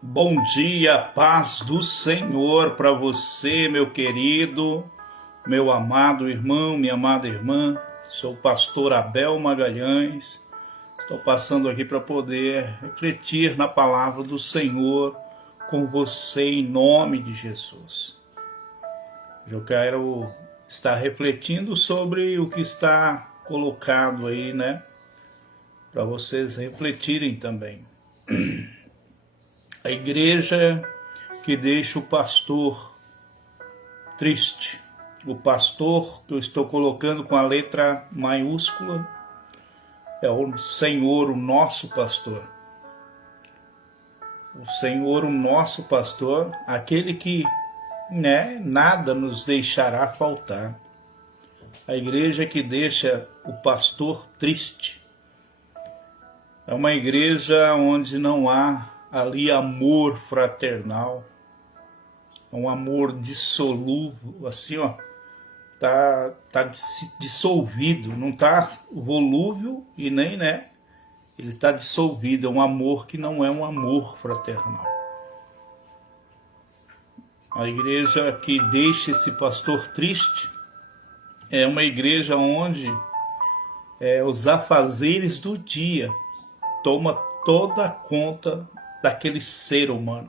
Bom dia, paz do Senhor para você, meu querido, meu amado irmão, minha amada irmã. Sou o pastor Abel Magalhães. Estou passando aqui para poder refletir na palavra do Senhor com você em nome de Jesus. Eu quero estar refletindo sobre o que está colocado aí, né? Para vocês refletirem também. A igreja que deixa o pastor triste. O pastor que eu estou colocando com a letra maiúscula é o Senhor, o nosso pastor. O Senhor, o nosso pastor, aquele que nada nos deixará faltar. A igreja que deixa o pastor triste é uma igreja onde não há ali amor fraternal, um amor dissolúvel, assim, tá dissolvido, não tá volúvel e nem, ele está dissolvido, é um amor que não é um amor fraternal. A igreja que deixa esse pastor triste é uma igreja onde os afazeres do dia toma toda conta daquele ser humano.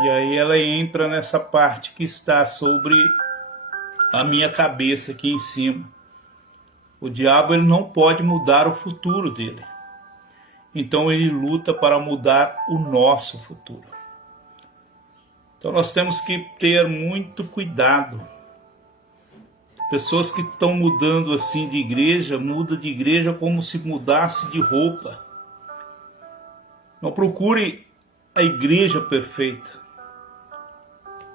E aí ela entra nessa parte que está sobre a minha cabeça aqui em cima. O diabo ele não pode mudar o futuro dele. Então ele luta para mudar o nosso futuro. Então nós temos que ter muito cuidado. Pessoas que estão mudando assim de igreja, muda de igreja como se mudasse de roupa. Não procure a igreja perfeita.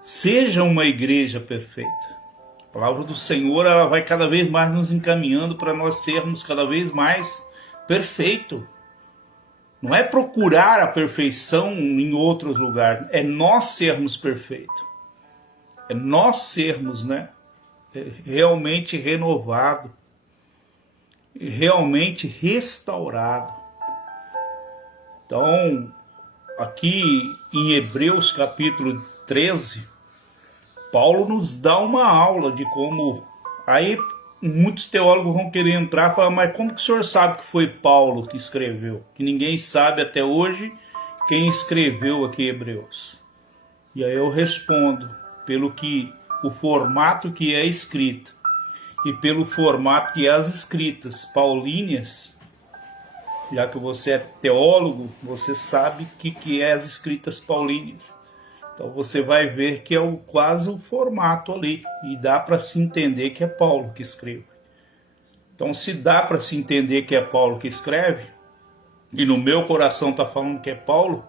Seja uma igreja perfeita. A palavra do Senhor ela vai cada vez mais nos encaminhando para nós sermos cada vez mais perfeitos. Não é procurar a perfeição em outros lugares, é nós sermos perfeitos. É nós sermos, realmente renovado, realmente restaurado. Então, aqui em Hebreus capítulo 13, Paulo nos dá uma aula de como... Aí muitos teólogos vão querer entrar e falar, mas como que o senhor sabe que foi Paulo que escreveu? Que ninguém sabe até hoje quem escreveu aqui Hebreus. E aí eu respondo, o formato que é escrito e pelo formato que as escritas paulíneas, já que você é teólogo, você sabe o que é as escritas paulíneas. Então você vai ver que é quase o formato ali. E dá para se entender que é Paulo que escreve. Então se dá para se entender que é Paulo que escreve, e no meu coração está falando que é Paulo,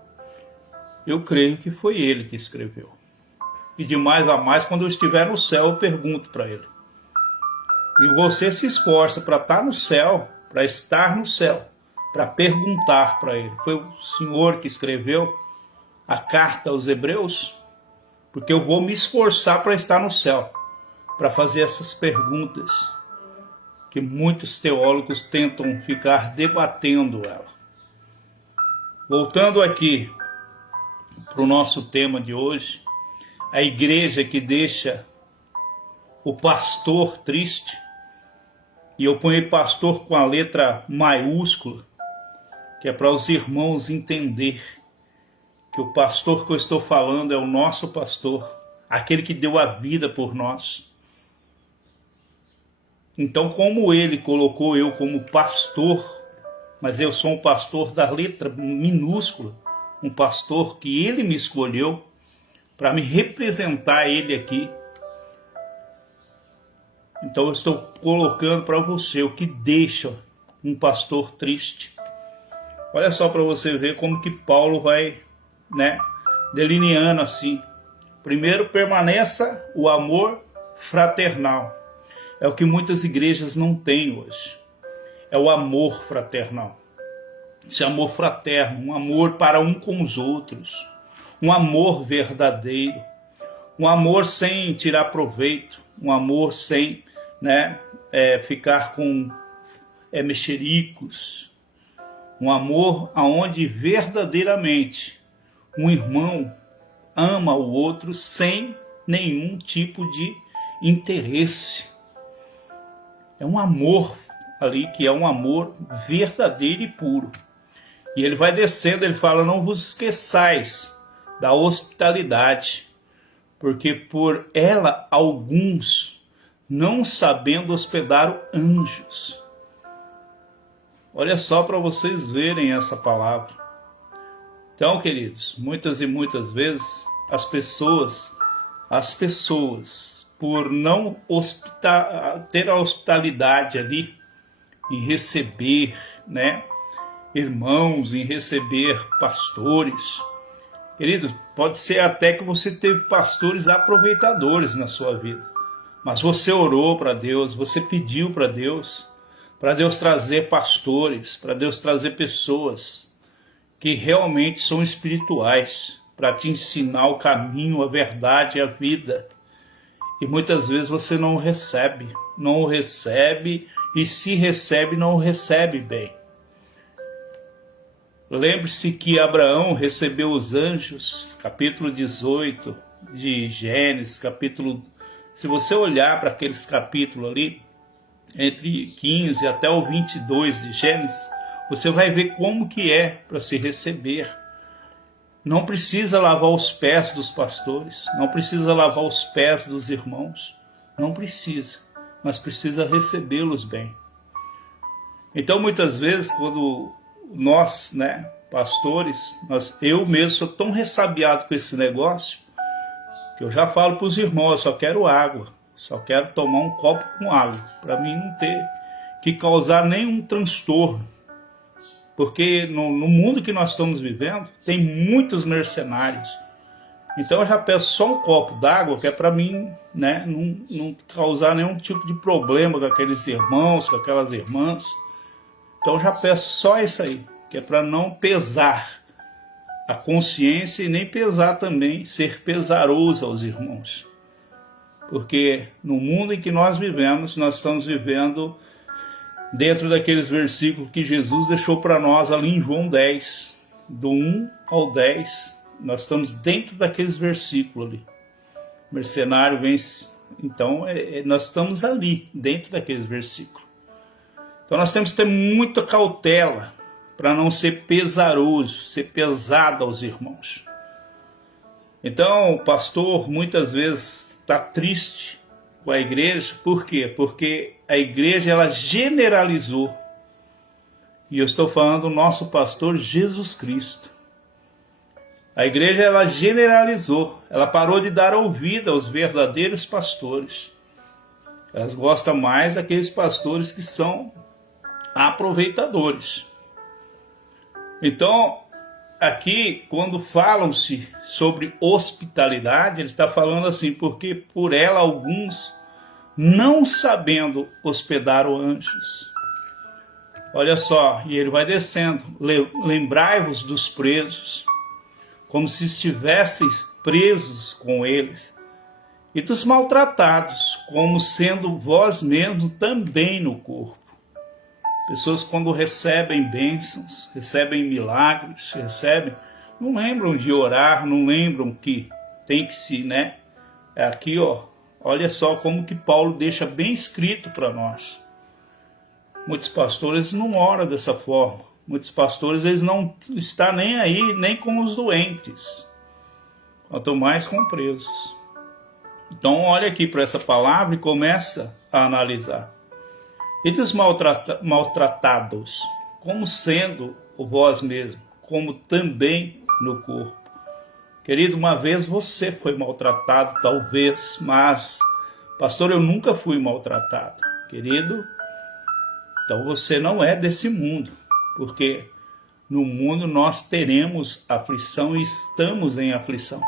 eu creio que foi ele que escreveu. E de mais a mais, quando eu estiver no céu, eu pergunto para ele. E você se esforça para estar no céu, para perguntar para ele. Foi o Senhor que escreveu a carta aos Hebreus? Porque eu vou me esforçar para estar no céu, para fazer essas perguntas que muitos teólogos tentam ficar debatendo ela. Voltando aqui para o nosso tema de hoje, a igreja que deixa o pastor triste, e eu ponho pastor com a letra maiúscula, que é para os irmãos entender que o pastor que eu estou falando é o nosso pastor, aquele que deu a vida por nós. Então, como ele colocou eu como pastor, mas eu sou um pastor da letra minúscula, um pastor que ele me escolheu para me representar ele aqui. Então eu estou colocando para você o que deixa um pastor triste. Olha só para você ver como que Paulo vai, delineando assim. Primeiro, permaneça o amor fraternal. É o que muitas igrejas não têm hoje. É o amor fraternal. Esse amor fraterno, um amor para um com os outros. Um amor verdadeiro. Um amor sem tirar proveito. Um amor sem ficar com mexericos. Um amor onde verdadeiramente um irmão ama o outro sem nenhum tipo de interesse. É um amor ali que é um amor verdadeiro e puro. E ele vai descendo, ele fala: não vos esqueçais da hospitalidade, porque por ela alguns, não sabendo, hospedaram anjos. Olha só para vocês verem essa palavra. Então, queridos, muitas e muitas vezes as pessoas, por não ter a hospitalidade ali em receber, né, irmãos, em receber pastores. Querido, pode ser até que você teve pastores aproveitadores na sua vida, mas você orou para Deus, você pediu para Deus trazer pastores, para Deus trazer pessoas que realmente são espirituais, para te ensinar o caminho, a verdade e a vida. E muitas vezes você não o recebe, e se recebe, não o recebe bem. Lembre-se que Abraão recebeu os anjos, capítulo 18 de Gênesis, se você olhar para aqueles capítulos ali, entre 15 até o 22 de Gênesis, você vai ver como que é para se receber. Não precisa lavar os pés dos pastores, não precisa lavar os pés dos irmãos, não precisa, mas precisa recebê-los bem. Então, muitas vezes, quando nós, né, pastores, eu mesmo sou tão ressabiado com esse negócio, que eu já falo para os irmãos: eu só quero água, só quero tomar um copo com água, para mim não ter que causar nenhum transtorno. Porque no mundo que nós estamos vivendo, tem muitos mercenários. Então eu já peço só um copo d'água, que é para mim, né, não causar nenhum tipo de problema com aqueles irmãos, com aquelas irmãs. Então eu já peço só isso aí, que é para não pesar a consciência e nem pesar também, ser pesaroso aos irmãos. Porque no mundo em que nós vivemos, nós estamos vivendo dentro daqueles versículos que Jesus deixou para nós ali em João 10, do 1 ao 10, nós estamos dentro daqueles versículos ali. O mercenário vence, então nós estamos ali, dentro daqueles versículos. Então nós temos que ter muita cautela para não ser pesaroso, ser pesado aos irmãos. Então o pastor muitas vezes está triste com a igreja. Por quê? Porque a igreja ela generalizou. E eu estou falando do nosso pastor Jesus Cristo. A igreja ela generalizou. Ela parou de dar ouvido aos verdadeiros pastores. Elas gostam mais daqueles pastores que são aproveitadores. Então, aqui, quando falam-se sobre hospitalidade, ele está falando assim: porque por ela alguns, não sabendo, hospedaram anjos. Olha só, e ele vai descendo: lembrai-vos dos presos, como se estivesseis presos com eles, e dos maltratados, como sendo vós mesmos também no corpo. Pessoas, quando recebem bênçãos, recebem milagres, não lembram de orar, não lembram que tem que se, né? Aqui, ó, olha só como que Paulo deixa bem escrito para nós. Muitos pastores não oram dessa forma. Muitos pastores, eles não estão nem aí, nem com os doentes, quanto mais com presos. Então, olha aqui para essa palavra e começa a analisar. E dos maltratados, como sendo vós mesmo, como também no corpo. Querido, uma vez você foi maltratado, talvez, mas, pastor, eu nunca fui maltratado. Querido, então você não é desse mundo, porque no mundo nós teremos aflição e estamos em aflição.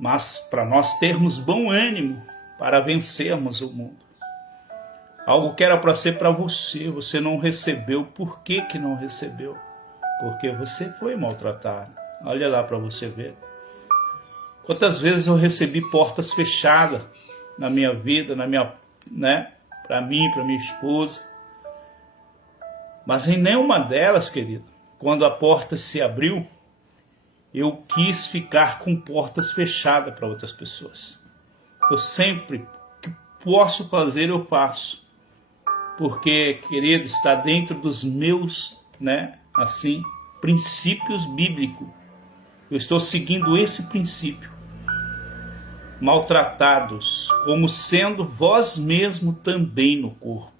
Mas para nós termos bom ânimo, para vencermos o mundo. Algo que era para ser para você, você não recebeu. Por que que não recebeu? Porque você foi maltratado. Olha lá para você ver. Quantas vezes eu recebi portas fechadas na minha vida, para mim, para minha esposa. Mas em nenhuma delas, querido, quando a porta se abriu eu quis ficar com portas fechadas para outras pessoas. Eu sempre que posso fazer, eu faço. Porque, querido, está dentro dos meus, assim, princípios bíblicos. Eu estou seguindo esse princípio. Maltratados, como sendo vós mesmo também no corpo.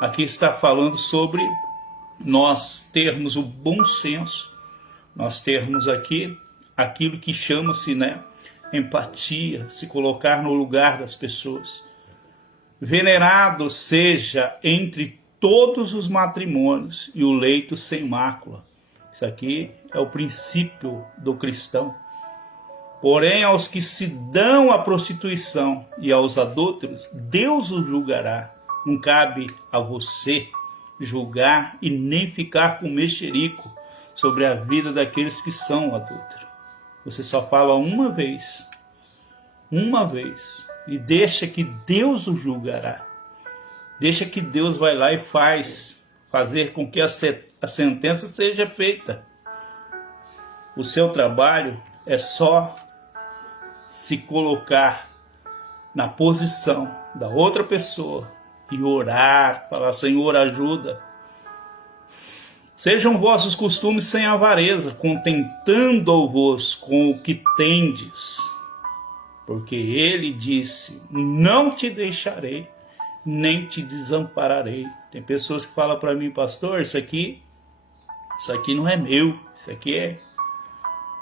Aqui está falando sobre nós termos o bom senso, nós termos aqui aquilo que chama-se, empatia, se colocar no lugar das pessoas. Venerado seja entre todos os matrimônios e o leito sem mácula. Isso aqui é o princípio do cristão. Porém, aos que se dão à prostituição e aos adúlteros, Deus os julgará. Não cabe a você julgar e nem ficar com mexerico sobre a vida daqueles que são adúlteros. Você só fala uma vez, e deixa que Deus o julgará. Deixa que Deus vai lá e fazer com que a sentença seja feita. O seu trabalho é só se colocar na posição da outra pessoa e orar, falar: Senhor, ajuda. Sejam vossos costumes sem avareza, contentando-vos com o que tendes. Porque ele disse: não te deixarei, nem te desampararei. Tem pessoas que falam para mim: pastor, isso aqui não é meu, isso aqui é...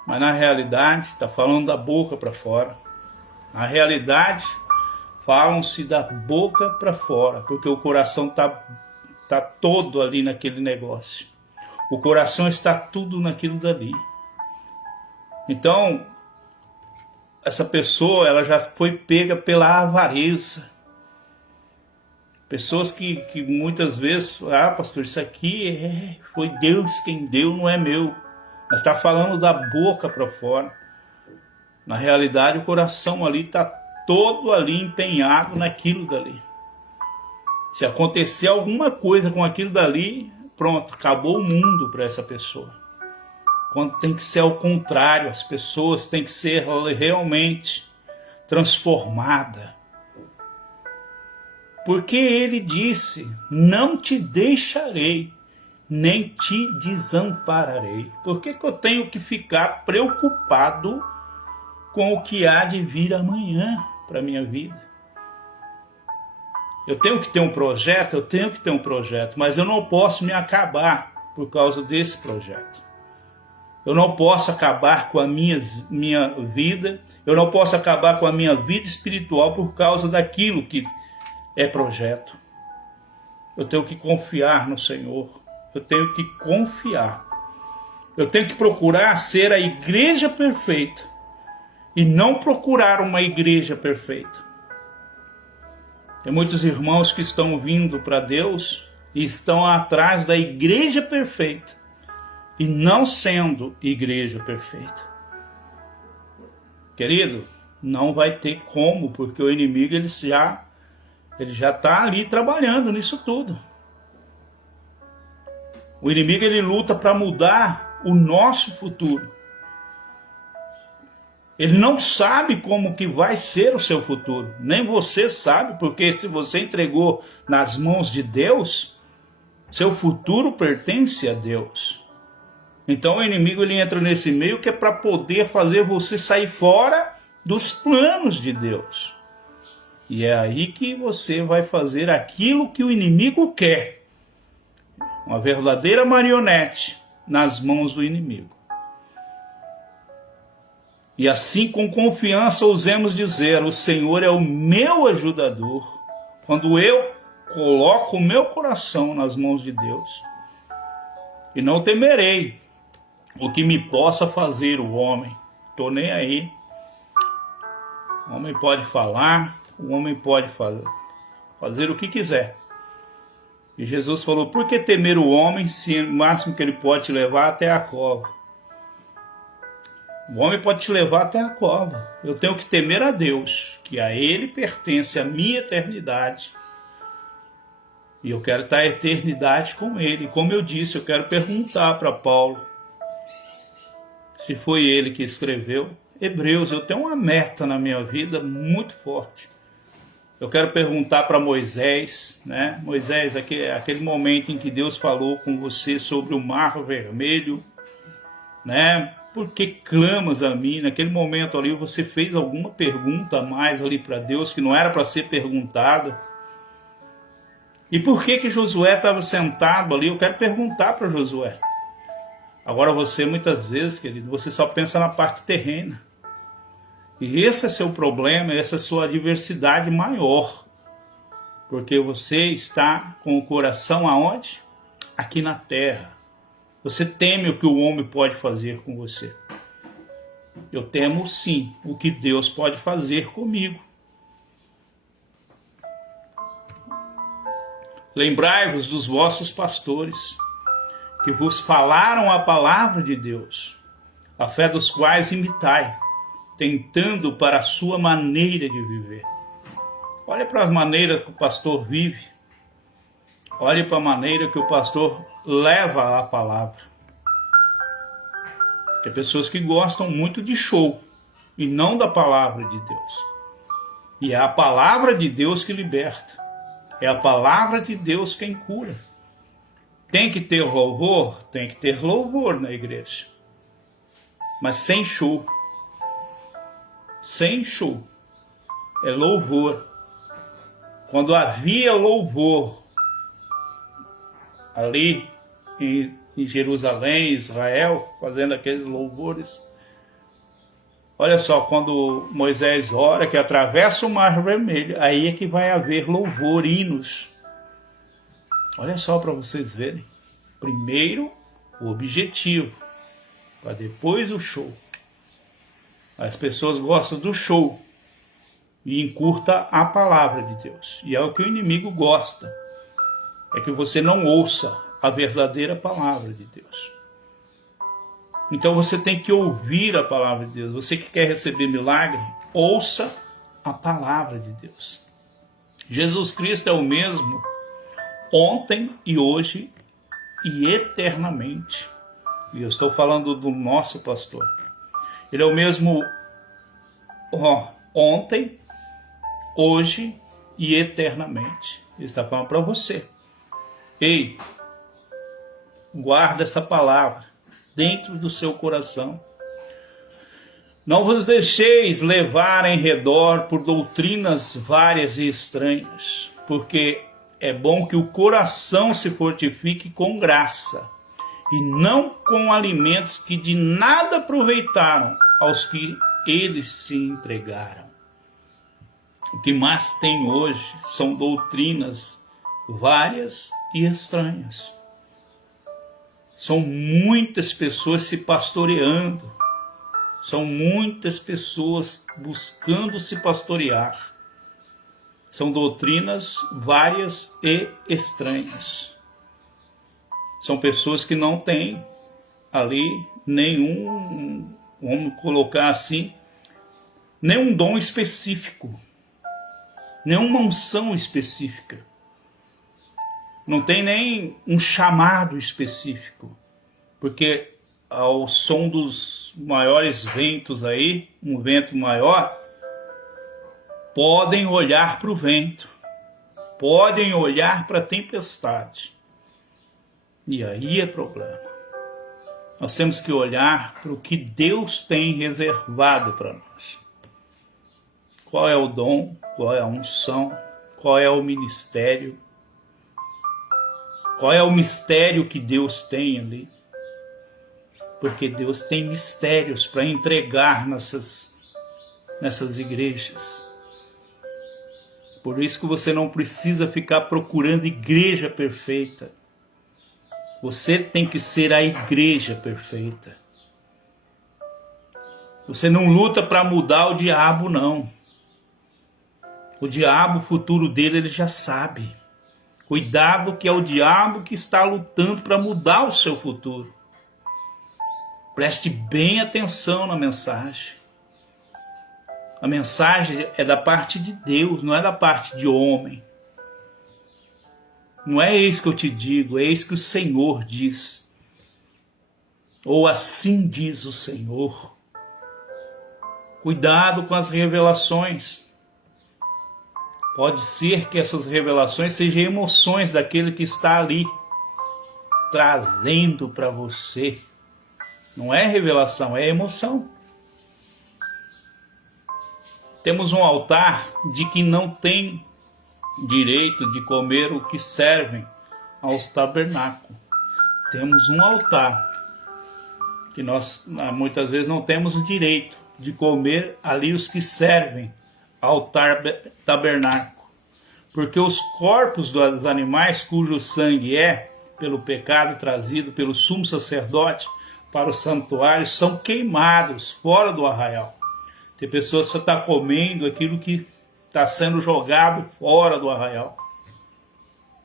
Mas na realidade está falando da boca para fora. Na realidade falam-se da boca para fora, porque o coração tá todo ali naquele negócio. O coração está tudo naquilo dali. Então, essa pessoa, ela já foi pega pela avareza. Pessoas que muitas vezes, pastor, isso aqui foi Deus quem deu, não é meu. Mas está falando da boca para fora. Na realidade, o coração ali está todo ali empenhado naquilo dali. Se acontecer alguma coisa com aquilo dali, pronto, acabou o mundo para essa pessoa. Quando tem que ser ao contrário, as pessoas têm que ser realmente transformadas. Porque ele disse: não te deixarei, nem te desampararei. Por que eu tenho que ficar preocupado com o que há de vir amanhã para a minha vida? Eu tenho que ter um projeto, mas eu não posso me acabar por causa desse projeto. Eu não posso acabar com a minha vida, eu não posso acabar com a minha vida espiritual por causa daquilo que é projeto. Eu tenho que confiar no Senhor. Eu tenho que confiar. Eu tenho que procurar ser a igreja perfeita e não procurar uma igreja perfeita. Tem muitos irmãos que estão vindo para Deus e estão atrás da igreja perfeita e não sendo igreja perfeita. Querido, não vai ter como, porque o inimigo ele já está ali trabalhando nisso tudo. O inimigo ele luta para mudar o nosso futuro. Ele não sabe como que vai ser o seu futuro. Nem você sabe, porque se você entregou nas mãos de Deus, seu futuro pertence a Deus. Então o inimigo ele entra nesse meio que é para poder fazer você sair fora dos planos de Deus. E é aí que você vai fazer aquilo que o inimigo quer. Uma verdadeira marionete nas mãos do inimigo. E assim com confiança ousemos dizer: o Senhor é o meu ajudador. Quando eu coloco o meu coração nas mãos de Deus. E não temerei o que me possa fazer o homem. Estou nem aí. O homem pode falar, o homem pode fazer o que quiser. E Jesus falou: por que temer o homem se o máximo que ele pode te levar até a cova? O homem pode te levar até a cova. Eu tenho que temer a Deus, que a Ele pertence a minha eternidade. E eu quero estar a eternidade com Ele. Como eu disse, eu quero perguntar para Paulo se foi ele que escreveu. Hebreus, eu tenho uma meta na minha vida muito forte. Eu quero perguntar para Moisés, né? Moisés, aquele momento em que Deus falou com você sobre o Mar Vermelho, né? Por que clamas a mim? Naquele momento ali você fez alguma pergunta a mais ali para Deus que não era para ser perguntada? E por que Josué estava sentado ali? Eu quero perguntar para Josué. Agora você muitas vezes, querido, você só pensa na parte terrena. E esse é seu problema, essa é sua adversidade maior. Porque você está com o coração aonde? Aqui na terra. Você teme o que o homem pode fazer com você. Eu temo sim o que Deus pode fazer comigo. Lembrai-vos dos vossos pastores, que vos falaram a palavra de Deus, a fé dos quais imitai, tentando para a sua maneira de viver. Olha para a maneira que o pastor vive. Olhe para a maneira que o pastor leva a palavra. Tem pessoas que gostam muito de show e não da palavra de Deus. E é a palavra de Deus que liberta. É a palavra de Deus quem cura. Tem que ter louvor? Tem que ter louvor na igreja. Mas sem show. Sem show. É louvor. Quando havia louvor ali em Jerusalém, Israel, fazendo aqueles louvores. Olha só, quando Moisés ora que atravessa o Mar Vermelho, aí é que vai haver louvor, hinos. Olha só para vocês verem. Primeiro o objetivo, para depois o show. As pessoas gostam do show e encurta a palavra de Deus. E é o que o inimigo gosta. É que você não ouça a verdadeira palavra de Deus. Então você tem que ouvir a palavra de Deus. Você que quer receber milagre, ouça a palavra de Deus. Jesus Cristo é o mesmo ontem e hoje e eternamente. E eu estou falando do nosso pastor. Ele é o mesmo ontem, hoje e eternamente. Ele está falando para você. Ei, guarda essa palavra dentro do seu coração. Não vos deixeis levar em redor por doutrinas várias e estranhas, porque é bom que o coração se fortifique com graça, e não com alimentos que de nada aproveitaram aos que eles se entregaram. O que mais tem hoje são doutrinas várias e estranhas. São muitas pessoas se pastoreando. São muitas pessoas buscando se pastorear. São doutrinas várias e estranhas. São pessoas que não têm ali nenhum, vamos colocar assim, nenhum dom específico, nenhuma unção específica. Não tem nem um chamado específico, porque ao som dos maiores ventos aí, um vento maior, podem olhar para o vento, podem olhar para a tempestade. E aí é problema. Nós temos que olhar para o que Deus tem reservado para nós. Qual é o dom, qual é a unção, qual é o ministério, qual é o mistério que Deus tem ali. Porque Deus tem mistérios para entregar nessas igrejas. Por isso que você não precisa ficar procurando igreja perfeita. Você tem que ser a igreja perfeita. Você não luta para mudar o diabo, não. O diabo, o futuro dele, ele já sabe. Cuidado que é o diabo que está lutando para mudar o seu futuro. Preste bem atenção na mensagem. A mensagem é da parte de Deus, não é da parte de homem. Não é isso que eu te digo, é isso que o Senhor diz. ou assim diz o Senhor. Cuidado com as revelações. Pode ser que essas revelações sejam emoções daquele que está ali, trazendo para você. Não é revelação, é emoção. Temos um altar de que não tem direito de comer o que servem aos tabernáculos. Temos um altar que nós muitas vezes não temos o direito de comer ali os que servem ao tabernáculo. Porque os corpos dos animais cujo sangue é, pelo pecado trazido pelo sumo sacerdote para o santuário, são queimados fora do arraial. Tem pessoas que só estão comendo aquilo que está sendo jogado fora do arraial.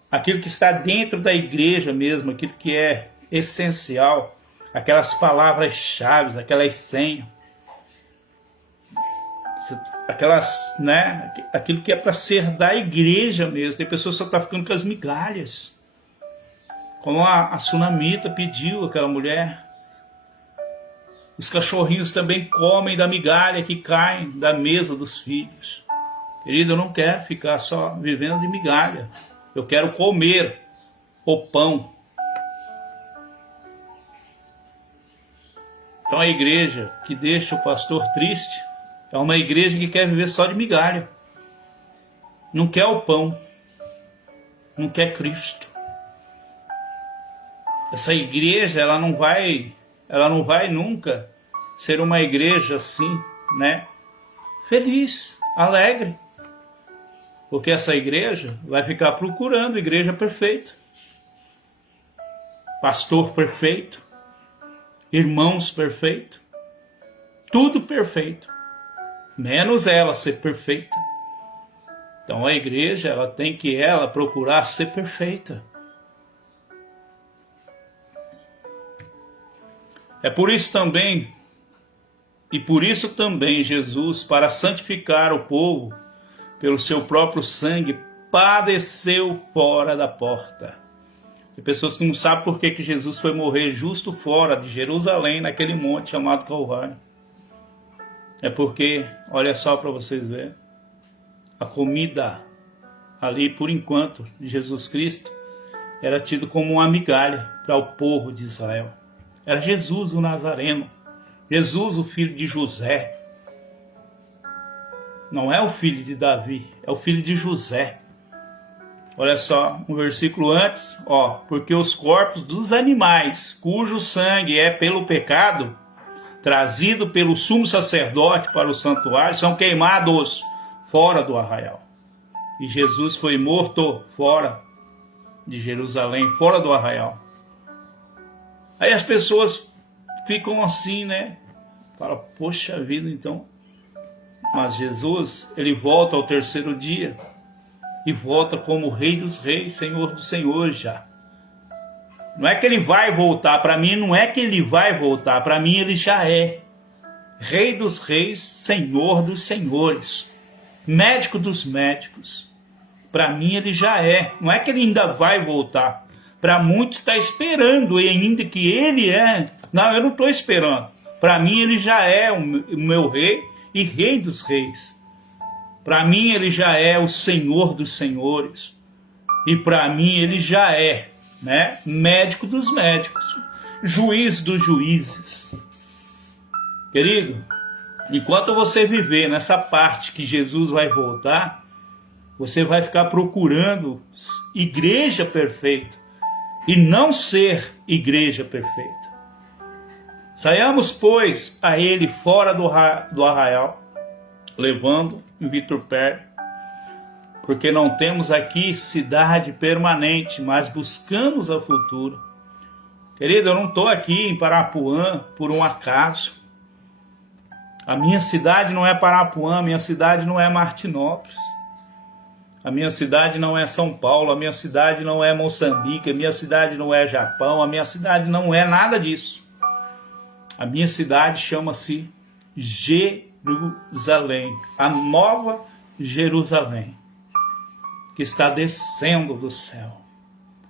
Aquilo que está dentro da igreja mesmo, aquilo que é essencial, aquelas palavras-chave, aquelas senhas, aquelas, né, aquilo que é para ser da igreja mesmo. Tem pessoas que só estão ficando com as migalhas. Como a sunamita pediu, aquela mulher. Os cachorrinhos também comem da migalha que cai da mesa dos filhos. Querido, eu não quero ficar só vivendo de migalha. Eu quero comer o pão. Então a igreja que deixa o pastor triste é uma igreja que quer viver só de migalha. Não quer o pão. Não quer Cristo. Essa igreja, ela não vai nunca ser uma igreja assim, né? Feliz, alegre. Porque essa igreja vai ficar procurando igreja perfeita. Pastor perfeito. Irmãos perfeitos. Tudo perfeito. Menos ela ser perfeita. Então a igreja, ela tem que procurar ser perfeita. É por isso também, Jesus, para santificar o povo, pelo seu próprio sangue, padeceu fora da porta. Tem pessoas que não sabem por que Jesus foi morrer justo fora de Jerusalém, naquele monte chamado Calvário. É porque, olha só para vocês verem, a comida ali, por enquanto, de Jesus Cristo, era tido como uma migalha para o povo de Israel. Era Jesus o Nazareno, Jesus o filho de José. Não é o filho de Davi, é o filho de José. Olha só, um versículo antes, porque os corpos dos animais, cujo sangue é pelo pecado, trazido pelo sumo sacerdote para o santuário, são queimados fora do arraial. E Jesus foi morto fora de Jerusalém, fora do arraial. Aí as pessoas ficam assim, né? Fala, poxa vida, então. Mas Jesus, ele volta ao terceiro dia. E volta como Rei dos Reis, Senhor dos Senhores já. Não é que ele vai voltar, para mim não é que ele vai voltar, para mim ele já é. Rei dos Reis, Senhor dos Senhores. Médico dos médicos. Para mim ele já é. Não é que ele ainda vai voltar. Para muitos está esperando ainda que ele é. Não, eu não estou esperando. Para mim ele já é o meu rei e Rei dos Reis. Para mim ele já é o Senhor dos Senhores. E para mim ele já é, né, médico dos médicos, juiz dos juízes. Querido, enquanto você viver nessa parte que Jesus vai voltar, você vai ficar procurando igreja perfeita e não ser igreja perfeita. Saiamos, pois, a ele fora do arraial, levando em vitupério, porque não temos aqui cidade permanente, mas buscamos a futura. Querido, eu não estou aqui em Parapuã por um acaso. A minha cidade não é Parapuã, a minha cidade não é Martinópolis. A minha cidade não é São Paulo, a minha cidade não é Moçambique, a minha cidade não é Japão, a minha cidade não é nada disso. A minha cidade chama-se Jerusalém, a nova Jerusalém, que está descendo do céu.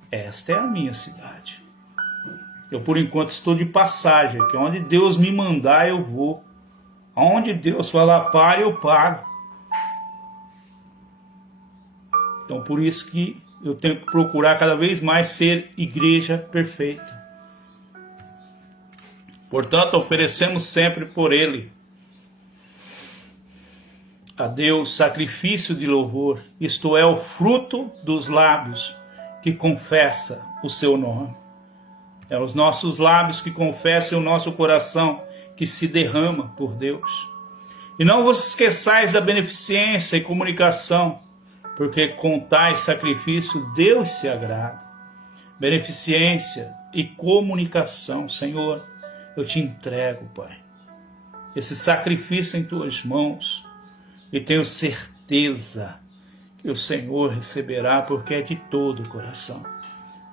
Esta é a minha cidade. Eu, por enquanto, estou de passagem, que onde Deus me mandar, eu vou. Onde Deus falar pare, eu paro. Então, por isso que eu tenho que procurar cada vez mais ser igreja perfeita. Portanto, oferecemos sempre por Ele a Deus sacrifício de louvor, isto é, o fruto dos lábios que confessa o seu nome. É os nossos lábios que confessam, o nosso coração que se derrama por Deus. E não vos esqueçais da beneficência e comunicação, porque com tais sacrifício Deus se agrada. Beneficência e comunicação, Senhor, eu te entrego, Pai, esse sacrifício em tuas mãos, e tenho certeza que o Senhor receberá, porque é de todo o coração.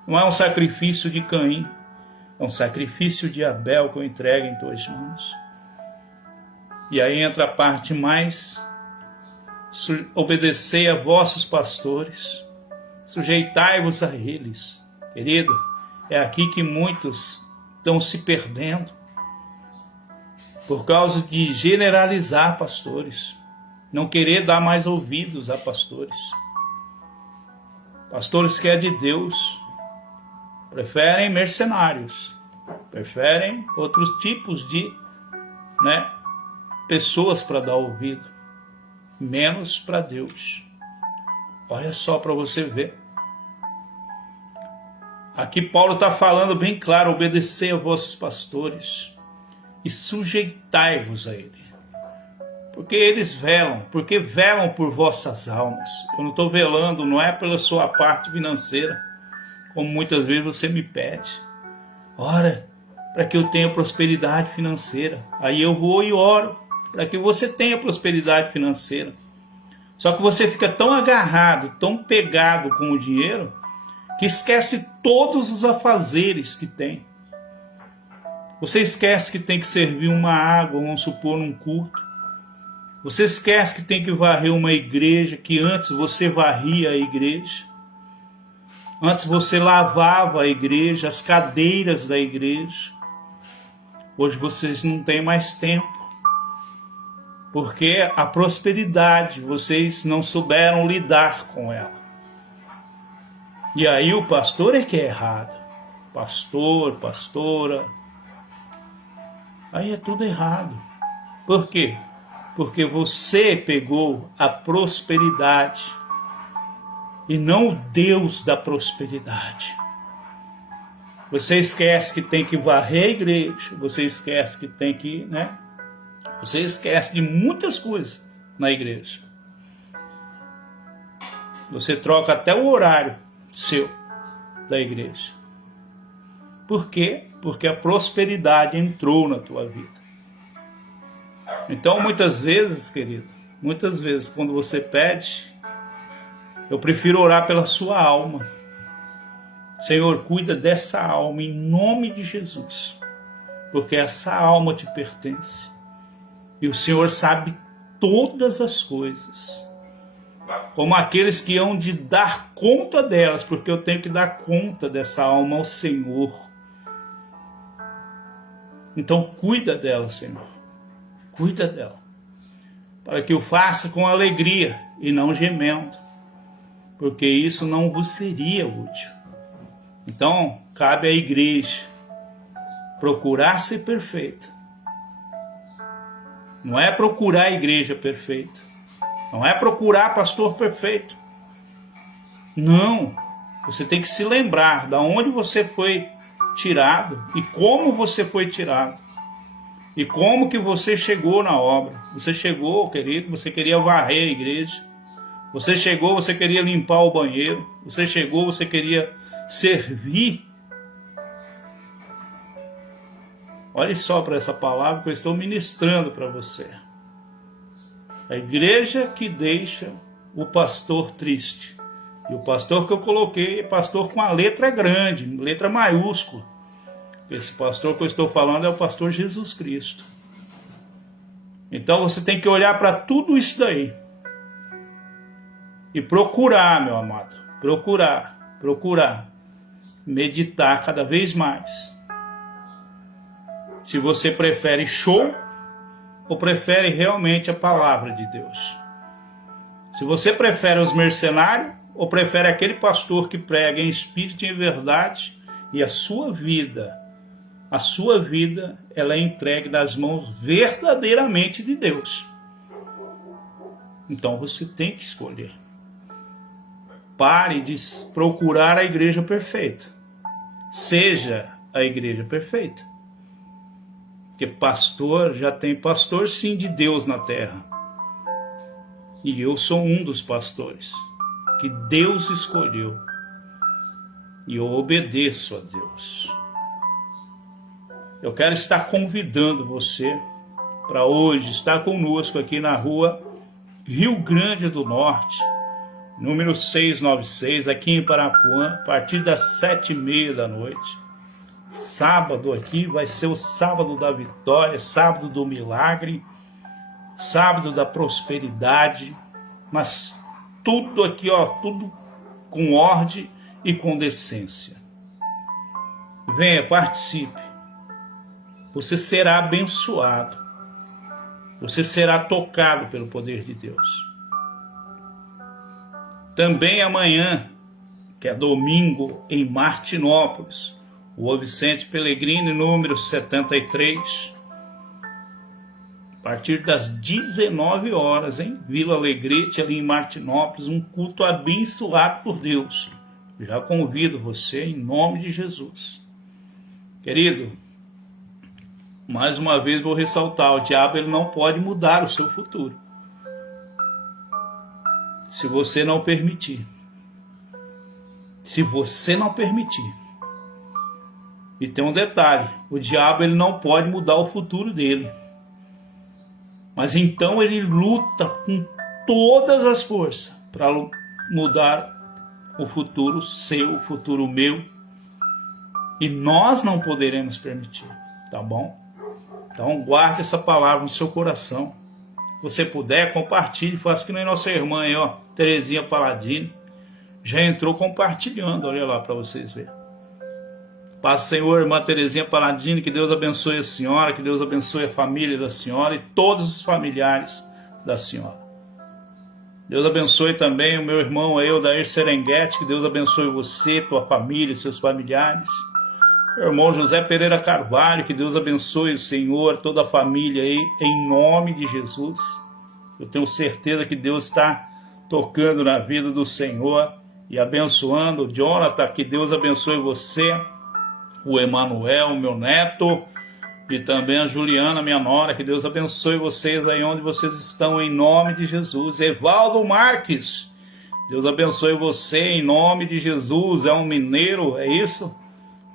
Não é um sacrifício de Caim, é um sacrifício de Abel que eu entrego em tuas mãos. E aí entra a parte mais: obedecei a vossos pastores, sujeitai-vos a eles. Querido, é aqui que muitos estão se perdendo, por causa de generalizar pastores, não querer dar mais ouvidos a pastores. Pastores que é de Deus preferem mercenários, preferem outros tipos de pessoas para dar ouvido, menos para Deus. Olha só para você ver. Aqui Paulo está falando bem claro: obedecei a vossos pastores e sujeitai-vos a ele. Porque eles velam, porque velam por vossas almas. Eu não estou velando, não é pela sua parte financeira, como muitas vezes você me pede. Ora, para que eu tenha prosperidade financeira. Aí eu vou e oro para que você tenha prosperidade financeira. Só que você fica tão agarrado, tão pegado com o dinheiro, que esquece todos os afazeres que tem. Você esquece que tem que servir uma água, vamos supor, num culto. Você esquece que tem que varrer uma igreja, que antes você varria a igreja. Antes você lavava a igreja, as cadeiras da igreja. Hoje vocês não têm mais tempo, porque a prosperidade, vocês não souberam lidar com ela. E aí o pastor é que é errado. Pastor, pastora. Aí é tudo errado. Por quê? Porque você pegou a prosperidade e não o Deus da prosperidade. Você esquece que tem que varrer a igreja, você esquece que tem que, Você esquece de muitas coisas na igreja. Você troca até o horário seu da igreja. Por quê? Porque a prosperidade entrou na tua vida. Então, muitas vezes, querido, quando você pede, eu prefiro orar pela sua alma. Senhor, cuida dessa alma em nome de Jesus, porque essa alma te pertence. E o Senhor sabe todas as coisas, como aqueles que hão de dar conta delas, porque eu tenho que dar conta dessa alma ao Senhor. Então, cuida dela, Senhor. Cuida dela, para que o faça com alegria e não gemendo, porque isso não vos seria útil. Então, cabe à igreja procurar ser perfeita. Não é procurar a igreja perfeita, não é procurar pastor perfeito. Não, você tem que se lembrar de onde você foi tirado e como você foi tirado. E como que você chegou na obra. Você chegou, querido, você queria varrer a igreja. Você chegou, você queria limpar o banheiro. Você chegou, você queria servir. Olhe só para essa palavra que eu estou ministrando para você. A igreja que deixa o pastor triste. E o pastor que eu coloquei é pastor com a letra grande, letra maiúscula. Esse pastor que eu estou falando é o pastor Jesus Cristo. Então você tem que olhar para tudo isso daí. E procurar, meu amado. Procurar. Meditar cada vez mais. Se você prefere show ou prefere realmente a palavra de Deus. Se você prefere os mercenários ou prefere aquele pastor que prega em espírito e em verdade e a sua vida, ela é entregue nas mãos verdadeiramente de Deus. Então você tem que escolher. Pare de procurar a igreja perfeita. Seja a igreja perfeita. Porque pastor, já tem pastor sim de Deus na terra. E eu sou um dos pastores que Deus escolheu. E eu obedeço a Deus. Eu quero estar convidando você para hoje estar conosco aqui na rua Rio Grande do Norte, número 696, aqui em Parapuã, a partir das 7h30 da noite. Sábado aqui vai ser o sábado da vitória, sábado do milagre, sábado da prosperidade, mas tudo aqui, tudo com ordem e com decência. Venha, participe. Você será abençoado. Você será tocado pelo poder de Deus. Também amanhã, que é domingo, em Martinópolis, Rua Vicente Pellegrini, número 73, a partir das 19 horas, em Vila Alegrete, ali em Martinópolis, um culto abençoado por Deus. Já convido você em nome de Jesus. Querido, mais uma vez vou ressaltar, o diabo ele não pode mudar o seu futuro. Se você não permitir. Se você não permitir. E tem um detalhe, o diabo ele não pode mudar o futuro dele. Mas então ele luta com todas as forças para mudar o futuro seu, o futuro meu. E nós não poderemos permitir, tá bom? Então guarde essa palavra no seu coração. Se você puder, compartilhe, faça que nem nossa irmã aí, Terezinha Paladini. Já entrou compartilhando, olha lá para vocês verem. Paz, Senhor, irmã Terezinha Paladini, que Deus abençoe a senhora, que Deus abençoe a família da senhora e todos os familiares da senhora. Deus abençoe também o meu irmão aí, o Dair Serenguete, que Deus abençoe você, tua família e seus familiares. Meu irmão José Pereira Carvalho, que Deus abençoe o Senhor, toda a família aí, em nome de Jesus. Eu tenho certeza que Deus está tocando na vida do Senhor e abençoando. O Jonathan, que Deus abençoe você. O Emanuel, meu neto, e também a Juliana, minha nora, que Deus abençoe vocês aí onde vocês estão, em nome de Jesus. Evaldo Marques, Deus abençoe você em nome de Jesus. É um mineiro, é isso?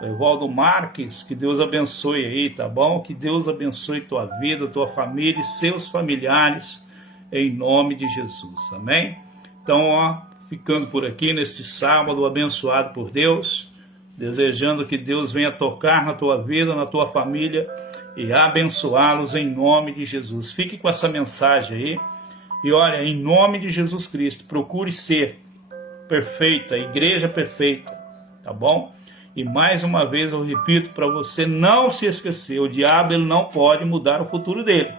Evaldo Marques, que Deus abençoe aí, tá bom? Que Deus abençoe tua vida, tua família e seus familiares, em nome de Jesus, amém? Então, ficando por aqui neste sábado abençoado por Deus, desejando que Deus venha tocar na tua vida, na tua família e abençoá-los em nome de Jesus. Fique com essa mensagem aí e olha, em nome de Jesus Cristo, procure ser perfeita, igreja perfeita, tá bom? E mais uma vez eu repito para você não se esquecer, o diabo ele não pode mudar o futuro dele,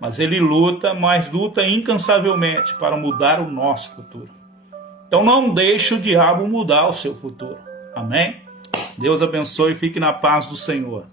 mas ele luta, mas luta incansavelmente para mudar o nosso futuro. Então não deixe o diabo mudar o seu futuro. Amém? Deus abençoe e fique na paz do Senhor.